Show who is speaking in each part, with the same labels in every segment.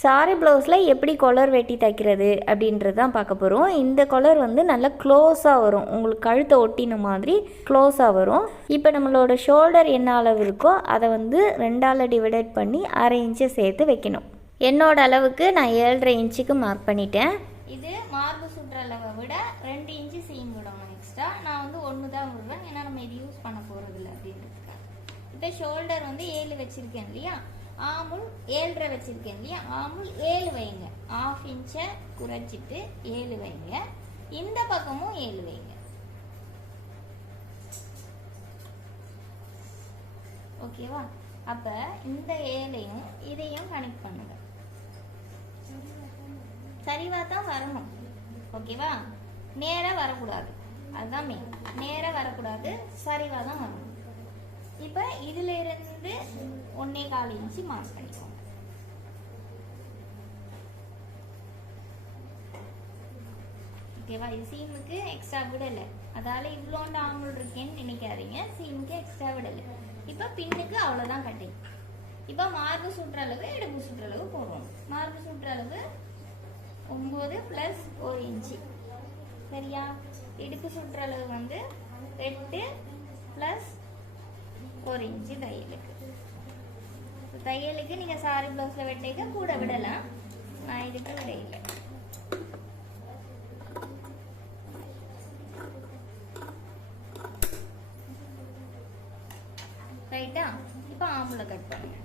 Speaker 1: Sorry ப்ளவுஸில் எப்படி collar வெட்டி தைக்கிறது அப்படின்றது தான் பார்க்க போகிறோம். இந்த கொலர் வந்து நல்லா க்ளோஸாக வரும். உங்களுக்கு கழுத்தை ஒட்டின மாதிரி க்ளோஸாக வரும். இப்போ நம்மளோட ஷோல்டர் என்ன அளவு இருக்கோ அதை வந்து ரெண்டால் டிவைடட் பண்ணி அரை இன்ச்சை சேர்த்து வைக்கணும். என்னோட அளவுக்கு நான் ஏழரை இன்ச்சுக்கு மார்க் பண்ணிட்டேன். இது மார்பு சுற்ற அளவை விட ரெண்டு இன்ச்சு சீம் விடணும் எக்ஸ்ட்ரா நான் வந்து ஒன்று தான் விடுவேன். ஏன்னா நம்ம இது யூஸ் பண்ண போகிறதில்ல அப்படின்றதுக்காக இப்போ ஷோல்டர் வந்து ஏழு வச்சுருக்கேன் இல்லையா? ஆமுல் ஏழரை வச்சுருக்கேன் இல்லையா? ஆமுல் ஏழு வைங்க. ஆஃப் இன்ச்சை குறைச்சிட்டு ஏழு வைங்க. இந்த பக்கமும் ஏழு வைங்க. ஓகேவா அப்போ இந்த ஏழையும் இதையும் கனெக்ட் பண்ணுங்க. சரிவா தான் வரணும். ஓகேவா நேராக வரக்கூடாது. அதுதான் மெயின் நேராக வரக்கூடாது சரிவா தான் வரணும். இப்போ இதுல ஒன்றே ஒன்னே கால் இன்ச்சு மார்க் பண்ணிக்கோங்க. ஓகேவா இது சீமுக்கு எக்ஸ்ட்ரா விடலை. அதால இவ்வளோண்டு ஆம்பல் இருக்கேன்னு நினைக்காதீங்க. சீமுக்கு எக்ஸ்ட்ரா விடலை. இப்போ பின்னுக்கு அவ்வளோதான் கட்டிங் இப்போ மார்பு சுற்றளவு இடுப்பு சுற்றளவு போடுவோம். மார்பு சுற்றளவு ஒம்பது ப்ளஸ் ஒரு இன்ச்சு சரியா? இடுப்பு சுற்றளவு வந்து எட்டு ப்ளஸ் ஒரு இன்ச்சு தையலுக்கு தையலுக்கு நீங்கள் சாரி ப்ளவுஸில் வெட்டிக்க கூட விடலாம். நான் இதுக்கு விடையில்லை ரைட்டா இப்போ ஆம்பளை கட் பண்ணுங்க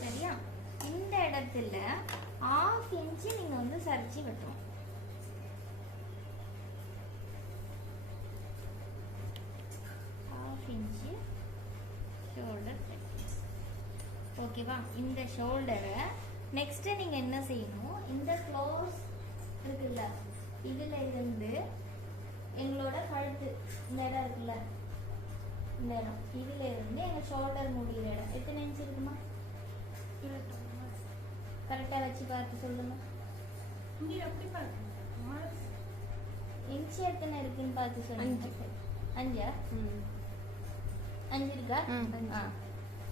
Speaker 1: சரியா இந்த இடத்துல ஆஃப் இன்ச்சு நீங்க வந்து சரிச்சு வெட்டணும் ஆஃப் இன்ச்சு ஷோல்டர் ஓகேவா இந்த ஷோல்டரை நெக்ஸ்ட் நீங்க என்ன செய்யணும்? இந்த க்ளோஸ் இருக்குல்ல இதுல இருந்து எங்களோட கழுத்து இந்த இடம் இருக்குல்ல இந்த இடம் இதுல இருந்து எங்க ஷோல்டர் முடிகிற இடம். எத்தனை இன்ச் இருக்குமா? கரெக்டாக வச்சு பார்த்து சொல்லுங்க. இன்ச்சு எத்தனை இருக்குன்னு பார்த்து சொல்லுங்க. அஞ்சா. அஞ்சு? இருக்கா? ஆ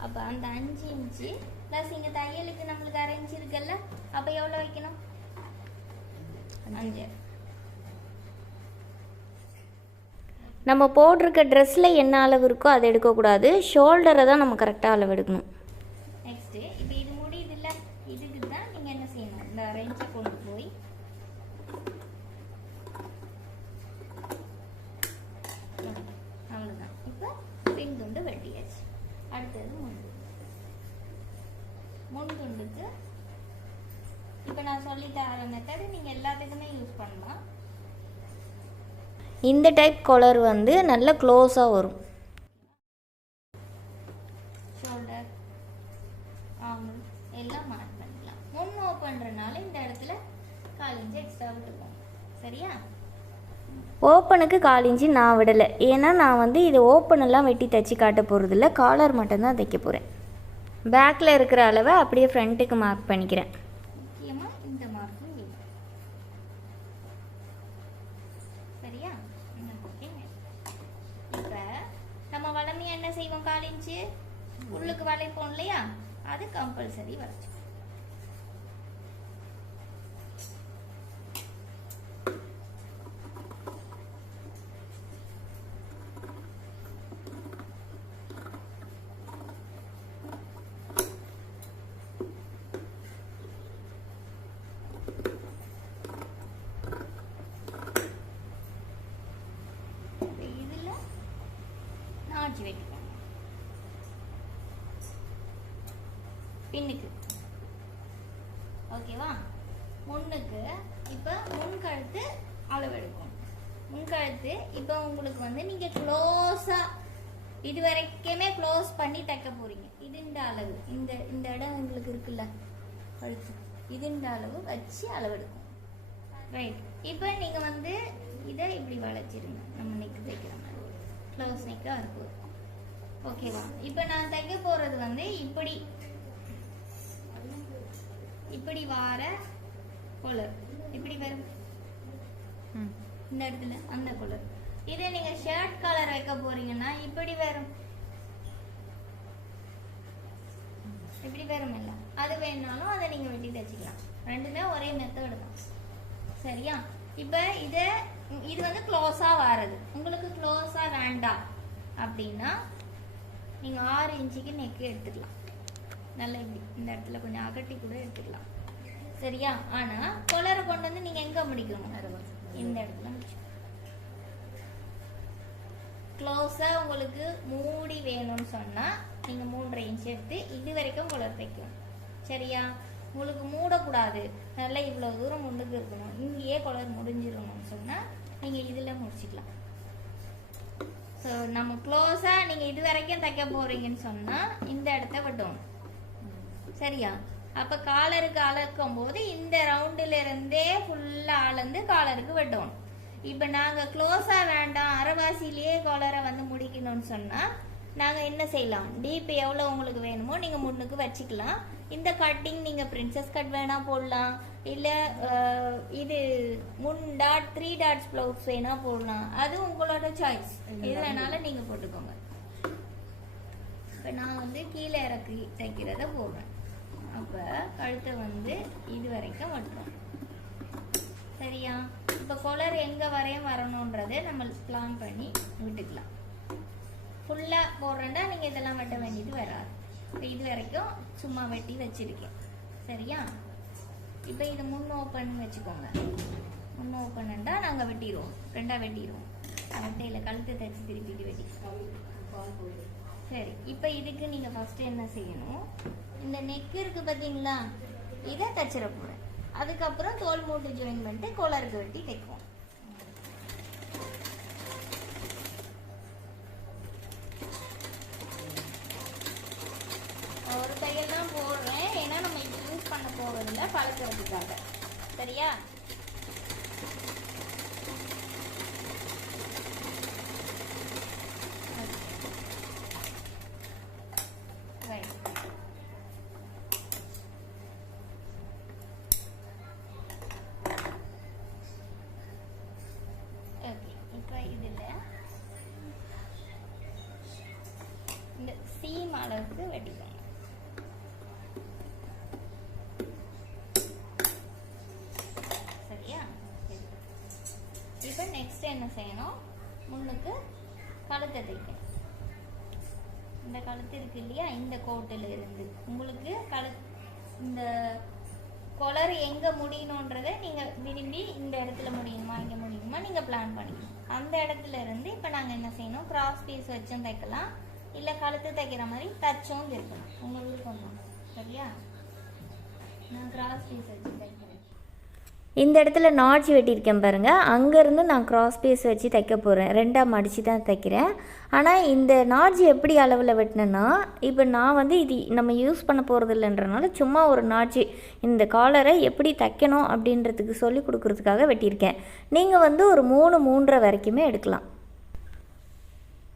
Speaker 1: அப்போ அந்த அஞ்சு இன்ச்சு ப்ளஸ் இங்கே தையலுக்கு நம்மளுக்கு அரை இன்ச்சு இருக்குல்ல அப்போ எவ்வளோ வைக்கணும்? அஞ்சு. நம்ம போட்டிருக்க ட்ரெஸ்ஸில் என்ன அளவு இருக்கோ அதை எடுக்கக்கூடாது. ஷோல்டரை தான் நம்ம கரெக்டாக அளவு எடுக்கணும் நெக்ஸ்ட்டு இப்போ இது முடியுதுல்ல இதுக்கு தான் நீங்கள் என்ன செய்யணும் இந்த அரைஞ்சை கொண்டு போய் அவ்வளோதான் இப்போ பின் துண்டு வெட்டியாச்சு அடுத்தது முன் துண்டு முன் துண்டுக்கு இப்போ நான் சொல்லி தர மெத்தடு நீங்கள் எல்லாத்துக்குமே யூஸ் பண்ணலாம். இந்த டைப் கொலர் வந்து நல்ல க்ளோஸாக வரும். ஷோல்டர் ஆர்மல் எல்லாம் மார்க் பண்ணிக்கலாம். முன் ஓப்பன்றனால இந்த இடத்துல கால் இன்ச்சு எக்ஸ்ட்ரா விட்டுருக்கோம் சரியா? ஓப்பனுக்கு கால் இன்ச்சு நான் விடலை. ஏன்னா நான் வந்து இது ஓப்பன் எல்லாம் வெட்டி தைச்சி காட்ட போகிறதில்ல காலர் மட்டும்தான் தைக்க போகிறேன் பேக்கில் இருக்கிற அளவை அப்படியே ஃப்ரண்ட்டுக்கு மார்க் பண்ணிக்கிறேன் முக்கியமாக இந்த மார்க்கும் சரியா இப்போ நம்ம வளமையா என்ன செய்வோம் கால் இன்ச்சு உள்ளுக்கு வளைப்போம் இல்லையா அது கம்பல்சரி வளைச்சு இதில் நாட்சி வைக்கணும் பின்னுக்கு. ஓகேவா? முன்னுக்கு இப்போ முன் கழுத்து அளவெடுக்கும். முன் கழுத்து இப்போ உங்களுக்கு வந்து நீங்கள் க்ளோஸாக இது வரைக்குமே க்ளோஸ் பண்ணி தைக்க போறீங்க. இது இந்த அளவு. இந்த இந்த இடம் உங்களுக்கு இருக்குல்ல கழுத்து. இது இந்த அளவு வச்சு அளவெடுக்கும். ரைட் இப்போ நீங்கள் வந்து இதை இப்படி வளைச்சிருங்க. நம்ம நெக்கு தைக்கிற மாதிரி. க்ளோஸ் நெக்காக இருக்கும். ஓகேவா? இப்போ நான் தைக்க போகிறது வந்து இப்படி. இப்படி வார கொலர். இப்படி வரும். இந்த இடத்துல அந்த கலர். இதே நீங்க ஷர்ட் கலர் வைக்க போறீங்கன்னா இப்படி வரும். இப்படி வரும் இல்ல. அது வேணுனாலும் அதை நீங்க வெட்டி தச்சுக்கலாம். ரெண்டுமே ஒரே மெத்தட் தான். சரியா? இப்போ இதை இது வந்து க்ளோஸா வாரது. உங்களுக்கு க்ளோஸா வேண்டாம் அப்படின்னா நீங்க ஆறு இன்ச்சுக்கு நெக்கு எடுத்துக்கலாம். நல்லா இப்படி இந்த இடத்துல கொஞ்சம் அகட்டி கூட எடுத்துக்கலாம். சரியா? ஆனா கொலரை கொண்டு வந்து நீங்க எங்க முடிக்கணும்? இந்த இடத்துல முடிக்கணும் க்ளோஸா உங்களுக்கு மூடி வேணும்னு சொன்னா நீங்க மூன்றரை இன்ச் எடுத்து இது வரைக்கும் கொலர் தைக்கணும் சரியா? உங்களுக்கு மூடக்கூடாது. நல்லா இவ்வளவு தூரம் முன்னுக்கு இருக்கணும். இங்கேயே கொலர் முடிஞ்சிடணும்னு சொன்னா நீங்க இதுல முடிச்சுக்கலாம். ஸோ நம்ம க்ளோஸா நீங்க இது வரைக்கும் தைக்க போறீங்கன்னு சொன்னா இந்த இடத்த விட்டணும் சரியா? அப்ப காலருக்கு அளக்கும் போது இந்த ரவுண்டுல இருந்தே ஃபுல்லா அளந்து காலருக்கு வெட்டணும் இப்ப நாங்க க்ளோஸா வேண்டாம் அரைவாசிலேயே காலரை வந்து முடிக்கணும்னு சொன்னா நாங்க என்ன செய்யலாம்? டீப் எவ்வளவு உங்களுக்கு வேணுமோ நீங்க முன்னுக்கு வச்சுக்கலாம். இந்த கட்டிங் நீங்க பிரின்சஸ் கட் வேணா போடலாம். இல்ல இது முன் டாட் த்ரீ டாட்ஸ் பிளவுஸ் வேணா போடலாம். அது உங்களோட சாய்ஸ் எது வேணாலும் நீங்க போட்டுக்கோங்க. இப்போ நான் வந்து கீழே இறக்கி தைக்கிறத போடுறேன். அப்போ கழுத்தை வந்து இது வரைக்கும் மட்டும் சரியா? இப்போ கொலர் எங்கே வரையும் வரணுன்றதை நம்ம பிளான் பண்ணி விட்டுக்கலாம். ஃபுல்லாக போடுறேன்னா நீங்கள் இதெல்லாம் வெட்ட வேண்டியது வராது. இப்போ இது வரைக்கும் சும்மா வெட்டி வச்சுருக்கேன். சரியா? இப்போ இது முன் ஓப்பன் வச்சுக்கோங்க. முன் ஓப்பன்ண்டா நாங்கள் வெட்டிடுவோம். ரெண்டாக வெட்டிடுவோம். வெட்டையில் கழுத்தை தச்சு திருப்பிட்டு வெட்டி. சரி இப்போ இதுக்கு நீங்கள் ஃபஸ்ட்டு என்ன செய்யணும்? இந்த நெக் இருக்கு பார்த்தீங்களா இதை தச்சிட போகிறேன் அதுக்கப்புறம் தோல் மூட்டு ஜாயின் பண்ணிட்டு கோலருக்கு வெட்டி தைக்குவோம் ஒரு தையல் தான் போடுறேன். ஏன்னா நம்ம யூஸ் பண்ண போகிறதில்ல பழக்கிறதுக்காக. சரியா ரைட் ஓகே இப்போ இதில் இந்த சீம் அளவுக்கு வெட்டிக்கோங்க சரியா? இப்போ நெக்ஸ்ட் என்ன செய்யணும்? முன்னுக்கு கழுத்தை தைக்கணும். இந்த கழுத்து இருக்கு இல்லையா? இந்த கோட்டில் இருந்து. உங்களுக்கு கழு இந்த கொலர் எங்கே முடியணுன்றதை நீங்கள் விரும்பி இந்த இடத்துல முடியணுமா இங்கே முடியணுமா நீங்கள் பிளான் பண்ணிக்கணும். அந்த இடத்துல இருந்து இப்போ நாங்கள் என்ன செய்யணும்? கிராஸ் பீஸ் வச்சும் தைக்கலாம். இல்லை கழுத்து தைக்கிற மாதிரி தச்சும் தைக்கலாம் உங்களுக்கு ஒன்றும் சரியா? நான் கிராஸ் பீஸ் வச்சு தைக்கிறேன்.
Speaker 2: இந்த இடத்துல நாட்ஜ் வெட்டியிருக்கேன் பாருங்கள் அங்கேருந்து நான் கிராஸ் பீஸ் வச்சு தைக்க போகிறேன் ரெண்டாக மடித்து தான் தைக்கிறேன். ஆனால் இந்த நாட்ஜ் எப்படி அளவில் வெட்டினேன்னா இப்போ நான் வந்து இது நம்ம யூஸ் பண்ண போகிறது இல்லைன்றனால சும்மா ஒரு நாட்ச் இந்த காலரை எப்படி தைக்கணும் அப்படின்றதுக்கு சொல்லி கொடுக்குறதுக்காக வெட்டியிருக்கேன். நீங்கள் வந்து ஒரு மூணு மூன்றரை வரைக்குமே எடுக்கலாம்.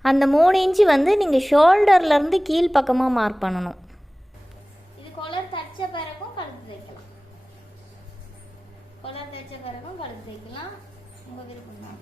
Speaker 2: அந்த மூணு இன்ச்சு வந்து நீங்கள் ஷோல்டர்லேருந்து கீழ் பக்கமாக மார்க் பண்ணணும்.
Speaker 1: இது கொலர் தச்ச பிறகும் கழுத்து தைக்கலாம். கொலர் தைச்ச பிறகும் கழுத்து தைக்கலாம். உங்கள் விருப்பம் தான்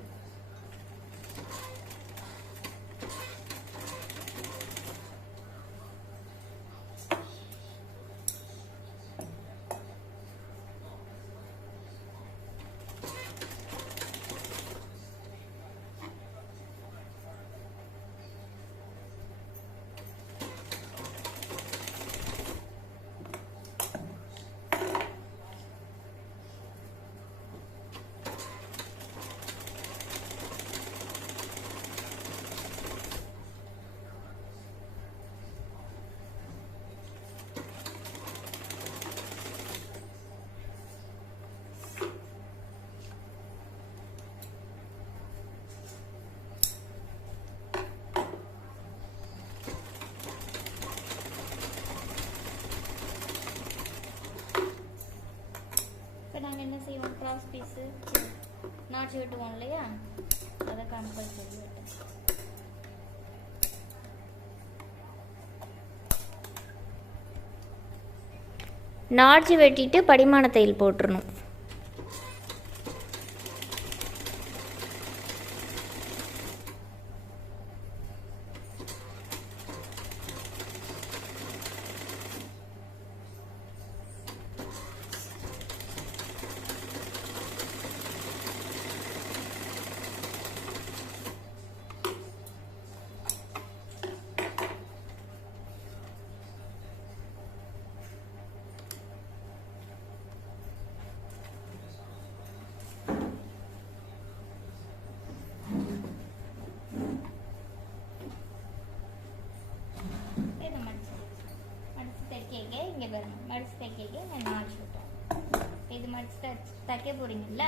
Speaker 1: இப்போ நாங்கள் என்ன செய்வோம்? கிராஸ் பீஸு நாச்சு வெட்டுவோம் இல்லையா? அதை கம்பல்சரி வெட்டுவோம்.
Speaker 2: நாட்ச் வெட்டிட்டு படிமான தையல் போட்டுறணும்.
Speaker 1: தைக்க நான் நாச்சு விட்டேன் இது மடிச்சு தை தைக்க போறீங்கல்ல?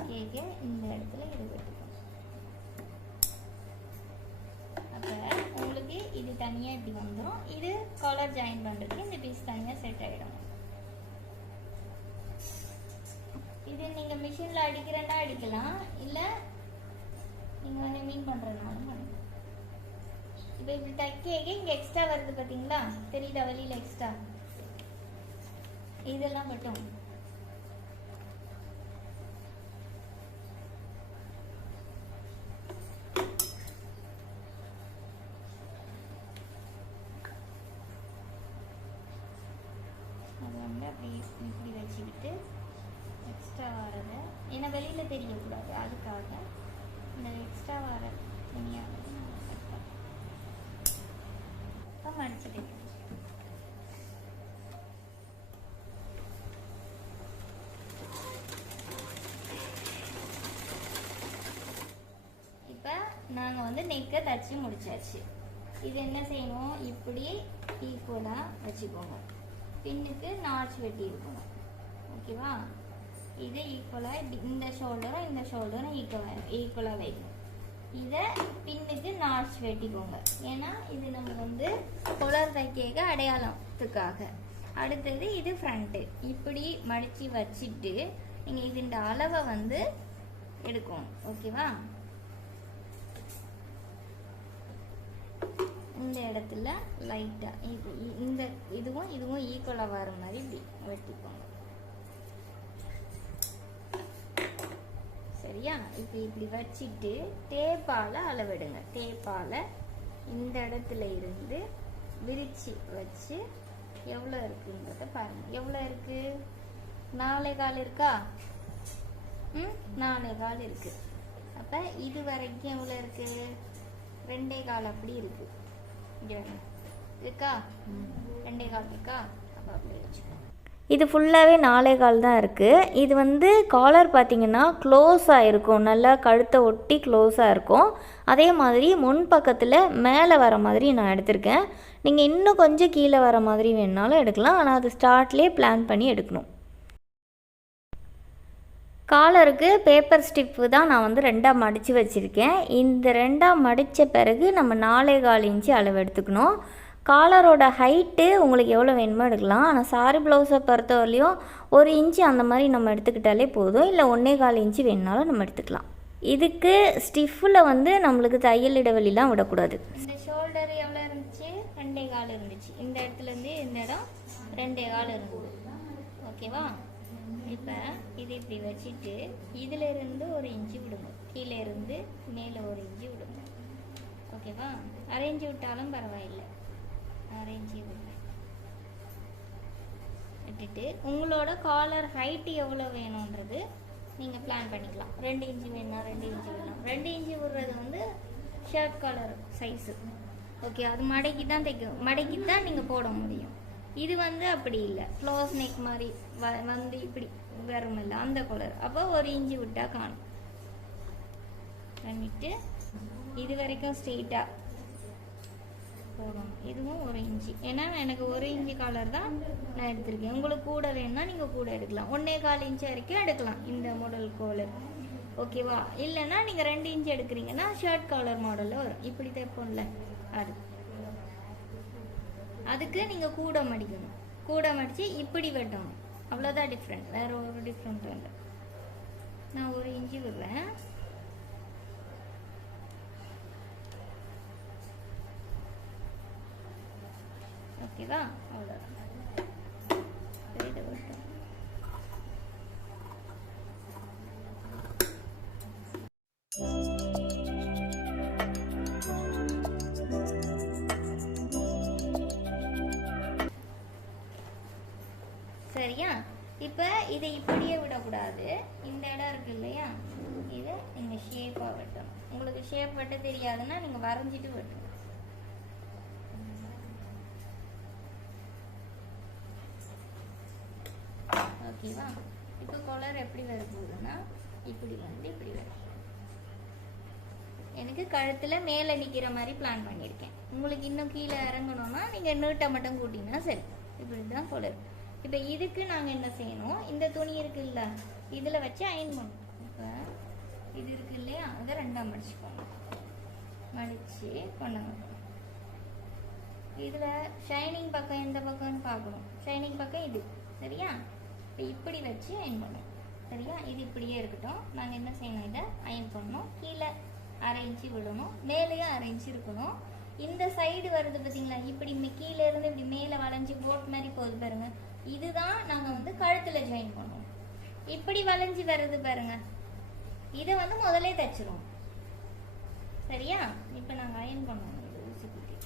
Speaker 1: தைக்க இந்த இடத்துல இது வெட்டிக்கணும் அப்போ உங்களுக்கு இது தனியாக இப்படி வந்துடும் இது காலர் ஜாயின் பண்ணுறதுக்கு இந்த பீஸ் தனியாக செட் ஆகிடும் இது நீங்கள் மிஷினில் அடிக்கிறேன்னா அடிக்கலாம். இல்லை நீங்கள் வந்து மீன் பண்ணுறதுனாலும் பண்ணலாம் இப்போ இப்படி தைக்க இங்கே எக்ஸ்ட்ரா வருது பார்த்தீங்களா தெரியுதா வெளியில் எக்ஸ்ட்ரா இதெல்லாம் மட்டும் அது வந்து அப்படி இப்படி வச்சுக்கிட்டு எக்ஸ்ட்ரா வரதை ஏன்னா வெளியில் தெரியக்கூடாது அதுக்காக இந்த எக்ஸ்ட்ரா வர துணியாக இப்போ மடிச்சுட்டு இப்போ நாங்கள் வந்து நெக்கை தச்சு முடிச்சாச்சு. இது என்ன செய்யணும்? இப்படி ஈக்குவலாக வச்சுக்கோங்க. பின்னுக்கு நாச் வெட்டி இருக்கணும். ஓகேவா இது ஈக்குவலாக இந்த ஷோல்டரும் இந்த ஷோல்டரும் ஈக்குவலாக ஈக்குவலாக வைக்கணும். இதை பின்னுக்கு நாச் வெட்டிக்கோங்க. ஏன்னா இது நம்ம வந்து குளர் தைக்க அடையாளத்துக்காக. அடுத்தது இது ஃப்ரண்ட்டு இப்படி மடித்து வச்சுட்டு நீங்கள் இதுண்ட அளவை வந்து எடுக்கணும். ஓகேவா இந்த இடத்துல லைட்டாக இது இந்த இதுவும் இதுவும் ஈக்குவலாக வர மாதிரி இப்படி வெட்டிக்கோங்க. சரியா? இப்போ இப்படி வச்சுட்டு டேப்பால் அளவெடுங்க. டேப்பால் இந்த இடத்துல இருந்து விரிச்சு வச்சு எவ்வளோ இருக்குன்றத பாருங்க. எவ்வளோ இருக்கு? நாலே கால் இருக்கா? ம் நாலே கால் இருக்கு. அப்போ இது வரைக்கும் எவ்வளோ இருக்கு? ரெண்டே கால் அப்படி இருக்கு. இருக்கா. ரெண்டே கால் இருக்கா? அப்போ அப்படி வச்சுக்கோ.
Speaker 2: இது ஃபுல்லாகவே நாலே கால் தான் இருக்குது இது வந்து காலர் பார்த்திங்கன்னா க்ளோஸாக இருக்கும். நல்லா கழுத்தை ஒட்டி க்ளோஸாக இருக்கும். அதே மாதிரி முன் பக்கத்தில் மேலே வர மாதிரி நான் எடுத்திருக்கேன். நீங்கள் இன்னும் கொஞ்சம் கீழே வர மாதிரி வேணுனாலும் எடுக்கலாம். ஆனால் அது ஸ்டார்ட்லேயே பிளான் பண்ணி எடுக்கணும். காலருக்கு பேப்பர் ஸ்டிப்பு தான் நான் வந்து ரெண்டாக மடித்து வச்சுருக்கேன். இந்த ரெண்டாக மடித்த பிறகு நம்ம நாலே கால் இன்ச்சு அளவு எடுத்துக்கணும். காலரோட ஹைட்டு உங்களுக்கு எவ்வளோ வேணுமோ எடுக்கலாம். ஆனால் சாரி ப்ளவுஸை பொறுத்தவரையிலையும் ஒரு இன்ச்சு அந்த மாதிரி நம்ம எடுத்துக்கிட்டாலே போதும். இல்லை ஒன்றே கால் இன்ச்சு வேணுனாலும் நம்ம எடுத்துக்கலாம். இதுக்கு ஸ்டிஃபில் வந்து நம்மளுக்கு தையல் இடைவெளிலாம் விடக்கூடாது.
Speaker 1: இந்த ஷோல்டர் எவ்வளோ இருந்துச்சு? ரெண்டே கால் இருந்துச்சு. இந்த இடத்துலேருந்து இந்த இடம் ரெண்டே கால் இருந்தது ஓகேவா? இப்போ இது இப்படி வச்சுட்டு இதுல இருந்து ஒரு இன்ச்சு விடுங்க. கீழே இருந்து மேலே ஒரு இன்ச்சு விடுங்க. ஓகேவா அரேஞ்சு விட்டாலும் பரவாயில்லை. அரேஞ்சு விடுங்க. விட்டுட்டு உங்களோட காலர் ஹைட்டு எவ்வளோ வேணுன்றது நீங்கள் பிளான் பண்ணிக்கலாம். ரெண்டு இன்ச்சு வேணும்னா ரெண்டு இன்ச்சு வேணும் ரெண்டு இன்ச்சு விடுறது வந்து ஷர்ட் காலர் சைஸு ஓகே அது மடக்கி தான் தைக்கும். மடக்கி தான் நீங்கள் போட முடியும். இது வந்து அப்படி இல்லை. க்ளோஸ் நெக் மாதிரி வ வந்து இப்படி வருமில்ல அந்த கலர் அப்போ ஒரு இன்ச்சு விட்டால் காணும். பண்ணிட்டு இது வரைக்கும் ஸ்ட்ரெயிட்டாக போடணும். இதுவும் ஒரு இன்ச்சு ஏன்னா எனக்கு ஒரு இன்ச்சு கலர் தான் நான் எடுத்திருக்கேன். உங்களுக்கு கூட வேணும்னா நீங்கள் கூட எடுக்கலாம். ஒன்றே கால் இன்ச்சு வரைக்கும் எடுக்கலாம். இந்த மாடல் கோலர் ஓகேவா இல்லைன்னா நீங்கள் ரெண்டு இன்ச்சு எடுக்கிறீங்கன்னா ஷர்ட் காலர் மாடலில் வரும். இப்படி தைப்போம்ல. அது. அதுக்கு நீங்கள் கூடம் அடிக்கணும். கூட மடித்து இப்படி வெட்டணும். அவ்வளோதான் டிஃப்ரெண்ட் வேறு ஒரு டிஃப்ரெண்ட்டும் இல்லை. நான் ஒரு இஞ்சி விடுவேன் ஓகேவா அவ்வளோதான் இதை இப்படியே விடக்கூடாது. இந்த இடம் இருக்கு இல்லையா? இதை நீங்கள் ஷேப்பாக வெட்டணும். உங்களுக்கு ஷேப் வெட்ட தெரியாதுன்னா நீங்கள் வரைஞ்சிட்டு வெட்டணும். ஓகேவா இப்போ கலர் எப்படி வர போகுதுன்னா இப்படி வந்து இப்படி வரும். எனக்கு கழுத்தில் மேலே நிற்கிற மாதிரி பிளான் பண்ணியிருக்கேன். உங்களுக்கு இன்னும் கீழே இறங்கணும்னா நீங்கள் நீட்டை மட்டும் கூட்டிங்கன்னா சரி. இப்படி தான் கலர் இப்போ இதுக்கு நாங்கள் என்ன செய்யணும்? இந்த துணி இருக்குல்ல இதில் வச்சு அயன் பண்ணணும் இப்போ இது இருக்கு இல்லையா? அதை ரெண்டாக மடிச்சுக்கோங்க. மடித்து கொண்டாங்க இதில் ஷைனிங் பக்கம் எந்த பக்கம்னு பார்க்கணும். ஷைனிங் பக்கம் இது. சரியா? இப்போ இப்படி வச்சு அயன் பண்ணணும் சரியா? இது இப்படியே இருக்கட்டும். நாங்கள் என்ன செய்யணும்? இதை அயன் பண்ணணும். கீழே அரை இன்ச்சு விடணும். மேலேயும் அரை இன்ச்சு இருக்கணும். இந்த சைடு வருது பார்த்தீங்களா இப்படி கீழே இருந்து இப்படி மேலே வளைஞ்சு போட் மாதிரி போகுது பாருங்கள் இதுதான் நாங்கள் வந்து கழுத்தில் ஜாயின் பண்ணுவோம். இப்படி வளைஞ்சி வருது பாருங்க. இதை வந்து முதலே தைச்சிரும் சரியா? இப்போ நாங்கள் அயன் பண்ணுவோம். இது ஊசி குட்டி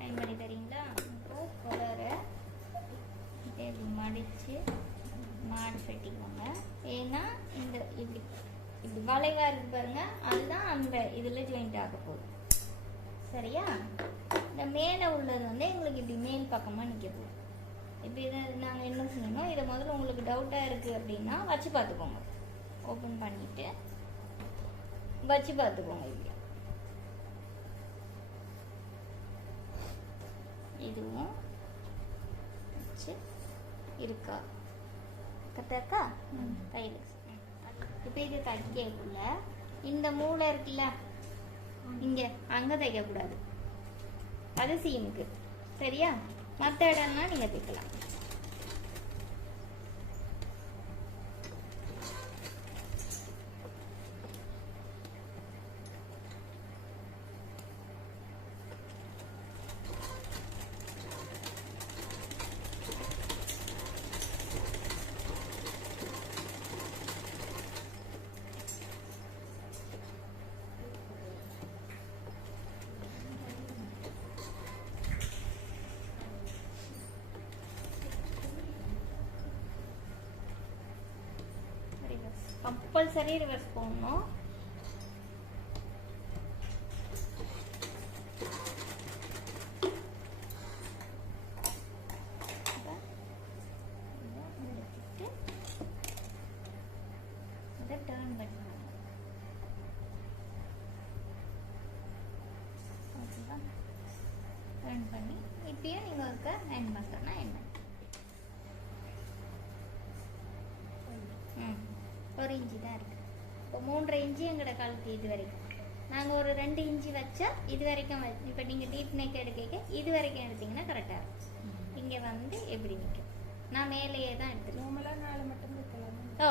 Speaker 1: அயன் பண்ணி தரீங்களா? இப்போ கொலரை மடித்து மாடு வெட்டிக்கோங்க ஏன்னா இந்த இப்படி இப்படி வளைவாக இருக்கு பாருங்க. அதுதான் அந்த இதில் ஜாயிண்ட் ஆக போகுது. சரியா? இந்த மேலே உள்ளது வந்து எங்களுக்கு இப்படி மேல் பக்கமாக நிற்க போகுது. இப்போ இதை நாங்கள் என்ன செய்யணும் இதை முதல்ல உங்களுக்கு டவுட்டாக இருக்குது அப்படின்னா வச்சு பார்த்துக்கோங்க. ஓப்பன் பண்ணிவிட்டு வச்சு பார்த்துக்கோங்க இப்படி இதுவும் வச்சு இருக்கா? கரெக்டாக்கா கையில் இப்போ இது தைக்கக்குள்ள இந்த மூளை இருக்குல்ல இங்க அங்க தைக்கக்கூடாது. அது சீமுக்கு சரியா? மற்ற இடம்லாம் நீங்கள் தைக்கலாம் பண்ணணும். ஓகேவா? turn பண்ணி இப்பயும் நீங்கள் இருக்க அயன் பண்ணுறேன்னா என்ன பண்ணி ம் ஒரு இன்ச்சு தான் இருக்குது இப்போ மூன்றரை இன்ச்சு எங்களோட கழுத்து இது வரைக்கும். நாங்கள் ஒரு ரெண்டு இன்ச்சு வச்சா இது வரைக்கும் இப்போ நீங்கள் டீப் நெக் எடுக்க இது வரைக்கும் எடுத்தீங்கன்னா கரெக்டாக இருக்கும். இங்கே வந்து எப்படி நிற்கும் நான் மேலேயே தான் எடுத்துருக்கேன்
Speaker 3: நார்மலாக நாலு மட்டும் வைக்கலாம்?
Speaker 1: ஓ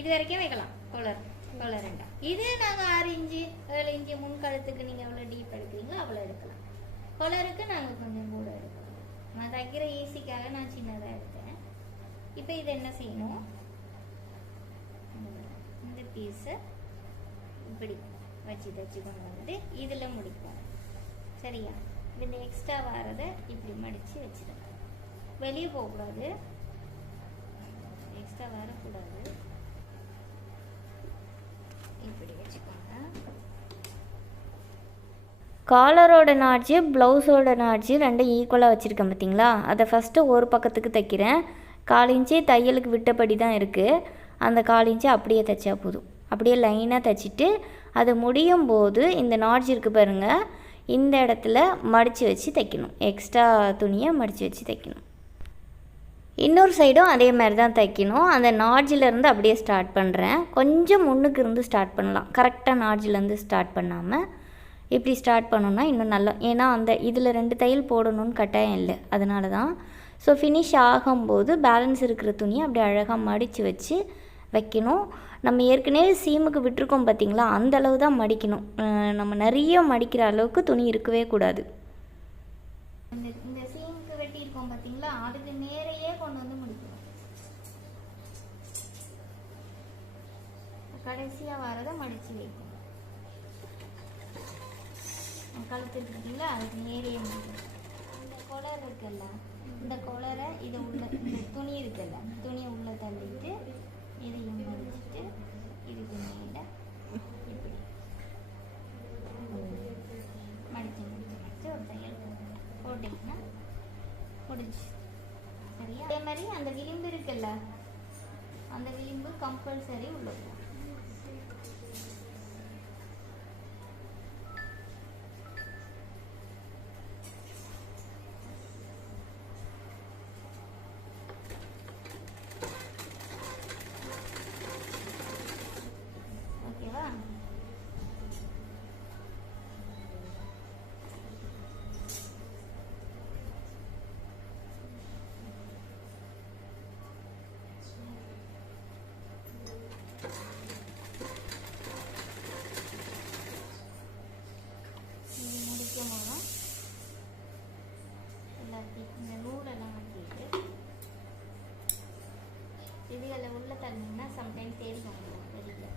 Speaker 1: இது வரைக்கும் வைக்கலாம். கொலர் கொலர் ரெண்டாம் இது நாங்கள் ஆறு இன்ச்சு ஏழு இன்ச்சு முன் கழுத்துக்கு நீங்கள் எவ்வளோ டீப் எடுக்கிறீங்களோ அவ்வளோ எடுக்கலாம். கொலருக்கு நாங்கள் கொஞ்சம் கூட எடுக்கலாம். நான் தைக்கிற ஈஸிக்காக நான் சின்னதாக எடுத்தேன். இப்போ இது என்ன செய்யணும்? பீஸை இப்படி வச்சு தச்சு கொண்டு வந்து இதில் முடிப்போம். சரியா? இந்த எக்ஸ்ட்ரா வரதை இப்படி மடித்து வச்சிருங்க வெளியே போகக்கூடாது. எக்ஸ்ட்ரா வரக்கூடாது. இப்படி வச்சுக்கோங்க.
Speaker 2: காலரோட நாட்ஜு ப்ளவுஸோட நாட்ஜு ரெண்டும் ஈக்குவலாக வச்சுருக்கேன் பார்த்தீங்களா அதை ஃபஸ்ட்டு ஒரு பக்கத்துக்கு தைக்கிறேன். கால் இன்ச்சு தையலுக்கு விட்டபடி தான் இருக்குது அந்த கால் இன்ச்சு அப்படியே தைச்சா போதும். அப்படியே லைனாக தைச்சிட்டு அது முடியும் போது இந்த நாட்ஜ் இருக்குது பாருங்கள் இந்த இடத்துல மடித்து வச்சு தைக்கணும். எக்ஸ்ட்ரா துணியை மடித்து வச்சு தைக்கணும். இன்னொரு சைடும் அதே மாதிரி தான் தைக்கணும். அந்த நாட்ஜில் இருந்து அப்படியே ஸ்டார்ட் பண்ணுறேன் கொஞ்சம் முன்னுக்கு இருந்து ஸ்டார்ட் பண்ணலாம். கரெக்டாக நாட்ஜிலேருந்து ஸ்டார்ட் பண்ணாமல் இப்படி ஸ்டார்ட் பண்ணோன்னா இன்னும் நல்லா ஏன்னா அந்த இதில் ரெண்டு தையல் போடணும்னு கட்டாயம் இல்லை. அதனால தான் ஸோ ஃபினிஷ் ஆகும்போது பேலன்ஸ் இருக்கிற துணியை அப்படியே அழகாக மடித்து வச்சு வைக்கணும். நம்ம ஏற்கனவே சீமுக்கு விட்டுருக்கோம் பார்த்தீங்களா அந்த அளவு தான் மடிக்கணும். நம்ம நிறைய மடிக்கிற அளவுக்கு துணி இருக்கவே கூடாது.
Speaker 1: இந்த இந்த சீமுக்கு வெட்டியிருக்கோம் பார்த்தீங்களா அதுக்கு நேரையே கொண்டு வந்து முடிக்கணும். கடைசியாக வரதை மடித்து வைக்கணும். கழுத்து இருக்கு பார்த்தீங்களா அதுக்கு நேரையே முடிக்கணும். இந்த கொலர் இருக்குல்ல இந்த குளரை இதை உள்ள இந்த துணி இருக்குல்ல துணியை உள்ளே தள்ளிட்டு இதையும் முடிச்சுட்டு இதுக்கு மேலே இப்படி. மடிச்சு முடிச்சு மடிச்சு ஒரு தையல் போட்டுங்க போட்டிங்கன்னா முடிஞ்சு சரியா? அதே மாதிரி அந்த விளிம்பு இருக்குல்ல அந்த விளிம்பு கம்பல்சரி உள்ள போகும் ஓகேவா இது முடிக்கும் போது எல்லாத்தையும் இந்த நூலெல்லாம் வச்சுட்டு இதுகளை உள்ள தள்ளிங்கன்னா சம்டைம் தெரியும் உங்களுக்கு வெளியில்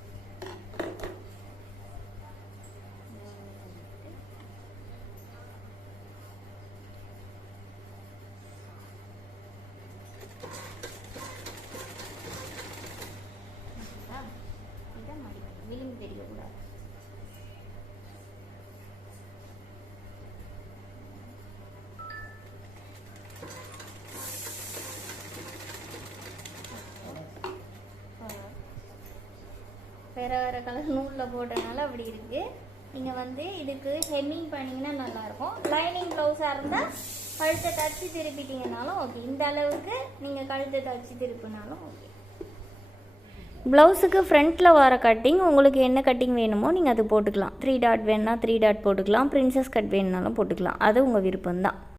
Speaker 1: இதை மடிக்கணும் விளிம்பு தெரியக்கூடாது வேறு வேறு கலர் நூலில் போட்டனால அப்படி இருக்குது நீங்கள் வந்து இதுக்கு ஹெம்மிங் பண்ணிங்கன்னா நல்லாயிருக்கும். லைனிங் ப்ளவுஸாக இருந்தால் கழுத்தை தச்சு திருப்பிட்டீங்கனாலும் ஓகே இந்த அளவுக்கு நீங்கள் கழுத்தை தச்சு திருப்பினாலும் ஓகே ப்ளவுஸுக்கு ஃப்ரண்ட்டில் வர கட்டிங் உங்களுக்கு என்ன கட்டிங் வேணுமோ நீங்கள் அது போட்டுக்கலாம். த்ரீ டாட் வேணுன்னா த்ரீ டாட் போட்டுக்கலாம். பிரின்சஸ் கட் வேணுனாலும் போட்டுக்கலாம். அது உங்கள் விருப்பம்தான்.